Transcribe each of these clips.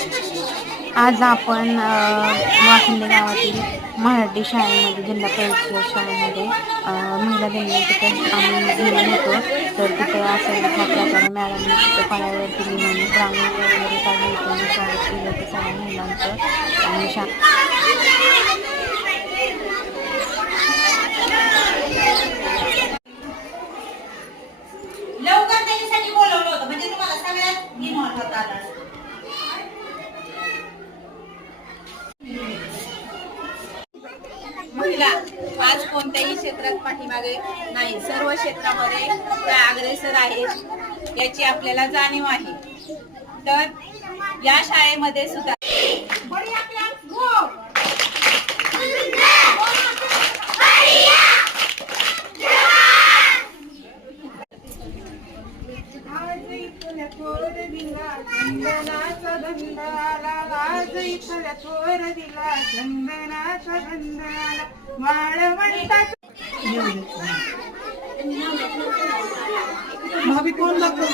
आज आपण वाखंडे गावातील मराठी शाळेमध्ये जिल्हा परिषद शाळेमध्ये महिला दिनानिमित्त आम्ही गेलो होतो. तर तिथे असं ह्या प्रकारे मॅडमने तिथं फळ्यावरती लिहून रांगोळी वगैरे काढून स्वागत केलं होतं सगळ्या महिलांचं. आणि लवकर त्याच्यासाठी बोलवलं होतं, म्हणजे तुम्हाला सगळ्यात महत्त्वाचं आलं. महिला आज कोणत्याही क्षेत्रात पाठीमागे नाही, सर्व क्षेत्रामध्ये त्या अग्रेसर आहेत याची आपल्याला जाणीव आहे. तर या शाळेमध्ये सुद्धा चंदनाचा गंधाला आज इथल्या थोर दिला, चंदनाचा गंधाला वाळवंटाचा भाभी कोण लागतो.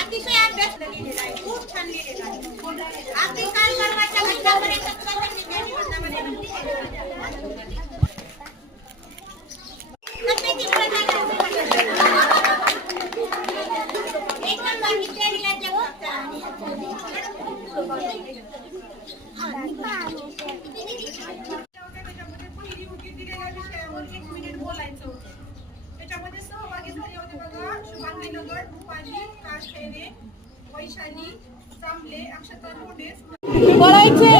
अतिशय अभ्यास लिहिलेला आहे, खूप छान लिहिलेला आहे. अगदी काल परवाच्या घटनापर्यंत त्याच्यामध्ये सहभागी झाले होते बघा. शुभांगी नगर, भूपाली काशेरे, वैशाली चांबले, अक्षता लोंढे. पळायचे